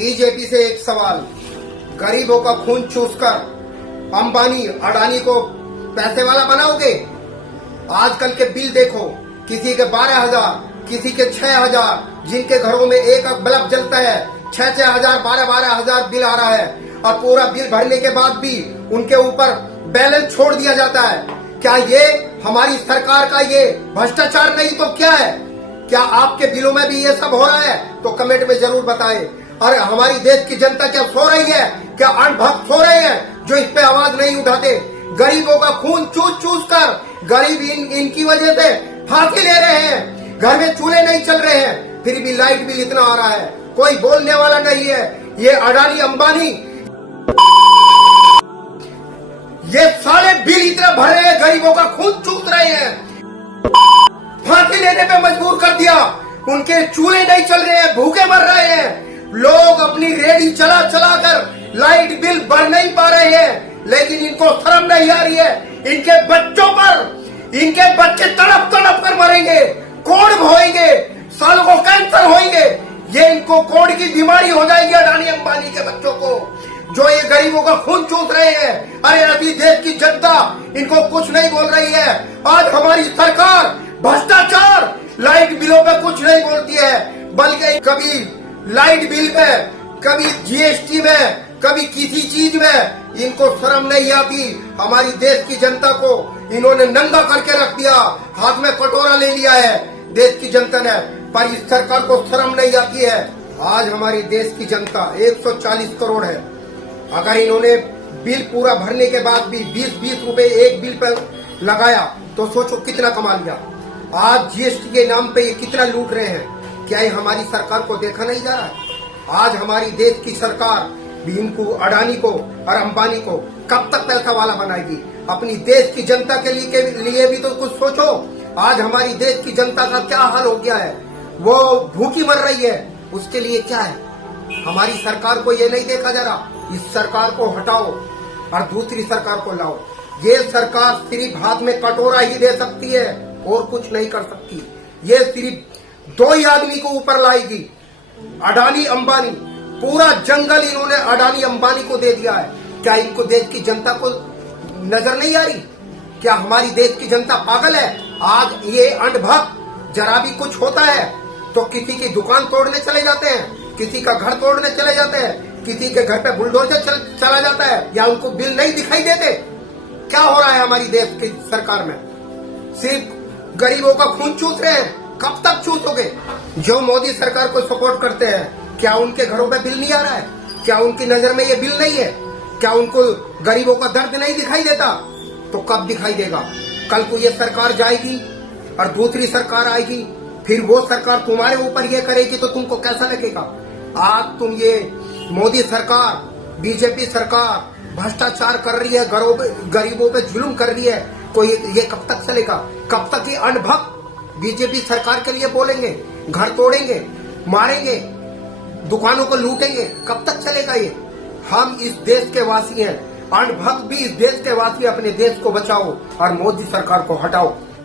BJP से एक सवाल, गरीबों का खून चूसकर अंबानी अडानी को पैसे वाला बनाओगे? आजकल के बिल देखो, किसी के 12,000, किसी के 6,000, जिनके घरों में एक बल्ब जलता है 6,000, 12,000 बिल आ रहा है, और पूरा बिल भरने के बाद भी उनके ऊपर बैलेंस छोड़ दिया जाता है। क्या ये हमारी सरकार का ये भ्रष्टाचार नहीं तो क्या है? क्या आपके बिलों में भी ये सब हो रहा है? तो कमेंट में जरूर बताएं। और हमारी देश की जनता क्या सो रही है? क्या अनभक्त सो रहे हैं जो इस पे आवाज नहीं उठाते? गरीबों का खून चूस चूस कर गरीब इनकी वजह से फांसी ले रहे हैं। घर में चूल्हे नहीं चल रहे हैं, फिर भी लाइट बिल इतना आ रहा है, कोई बोलने वाला नहीं है। ये अडानी अंबानी ये सारे बिल इतना भर रहे हैं, गरीबों का खून चूस रहे हैं, फांसी लेने पे मजबूर कर दिया। उनके चूल्हे नहीं चल रहे हैं, भूखे मर रहे हैं। लोग अपनी रेडी चला चला कर लाइट बिल भर नहीं पा रहे हैं, लेकिन इनको शर्म नहीं आ रही है। इनके बच्चों पर, इनके बच्चे तड़प तड़प कर मरेंगे, कोढ़ होएंगे, सालों को कैंसर होएंगे। ये इनको कोढ़ की बीमारी हो जाएगी अडानी अंबानी के बच्चों को, जो ये गरीबों का खून चूस रहे हैं। अरे अभी देश की जनता इनको कुछ नहीं बोल रही है। आज हमारी सरकार भ्रष्टाचार, लाइट बिलों पे कुछ नहीं बोलती है, बल्कि कभी लाइट बिल में, कभी जीएसटी में, कभी किसी चीज में इनको शर्म नहीं आती। हमारी देश की जनता को इन्होंने नंगा करके रख दिया, हाथ में कटोरा ले लिया है देश की जनता ने, पर इस सरकार को शर्म नहीं आती है। आज हमारी देश की जनता 140 करोड़ है। अगर इन्होंने बिल पूरा भरने के बाद भी 20-20 रुपए एक बिल पर लगाया तो सोचो कितना कमा लिया। आज जीएसटी के नाम पे ये कितना लूट रहे हैं। क्या ये हमारी सरकार को देखा नहीं जा रहा है? आज हमारी देश की सरकार भी इनको, अडानी को और अंबानी को कब तक पैसा वाला बनाएगी? अपनी देश की जनता के लिए भी तो कुछ सोचो। आज हमारी देश की जनता का क्या हाल हो गया है, वो भूखी मर रही है, उसके लिए क्या है? हमारी सरकार को ये नहीं देखा जा रहा। इस सरकार को हटाओ और दूसरी सरकार को लाओ। ये सरकार सिर्फ हाथ में कटोरा ही दे सकती है और कुछ नहीं कर सकती। ये सिर्फ 2 ही आदमी को ऊपर लाएगी, अडानी अंबानी। पूरा जंगल इन्होंने अडानी अंबानी को दे दिया है। क्या इनको देश की जनता को नजर नहीं आ रही? क्या हमारी देश की जनता पागल है? आज ये अंधभक्त जरा भी कुछ होता है तो किसी की दुकान तोड़ने चले जाते हैं, किसी का घर तोड़ने चले जाते हैं, किसी के घर पे बुलडोजर चला जाता है, या उनको बिल नहीं दिखाई देते? क्या हो रहा है हमारी देश की सरकार में? सिर्फ गरीबों का खून चूस रहे हैं। कब तक चूसोगे? जो मोदी सरकार को सपोर्ट करते हैं, क्या उनके घरों में बिल नहीं आ रहा है? क्या उनकी नजर में ये बिल नहीं है? क्या उनको गरीबों का दर्द नहीं दिखाई देता? तो कब दिखाई देगा? कल को ये सरकार जाएगी और दूसरी सरकार आएगी, फिर वो सरकार तुम्हारे ऊपर ये करेगी तो तुमको कैसा लगेगा? आज तुम ये मोदी सरकार, बीजेपी सरकार भ्रष्टाचार कर रही है, गरीबों पे जुल्म कर रही है, तो ये कब तक चलेगा? कब तक ये अनभक्त बीजेपी सरकार के लिए बोलेंगे, घर तोड़ेंगे, मारेंगे, दुकानों को लूटेंगे? कब तक चलेगा ये? हम इस देश के वासी हैं, अनभक्त भी इस देश के वासी। अपने देश को बचाओ और मोदी सरकार को हटाओ।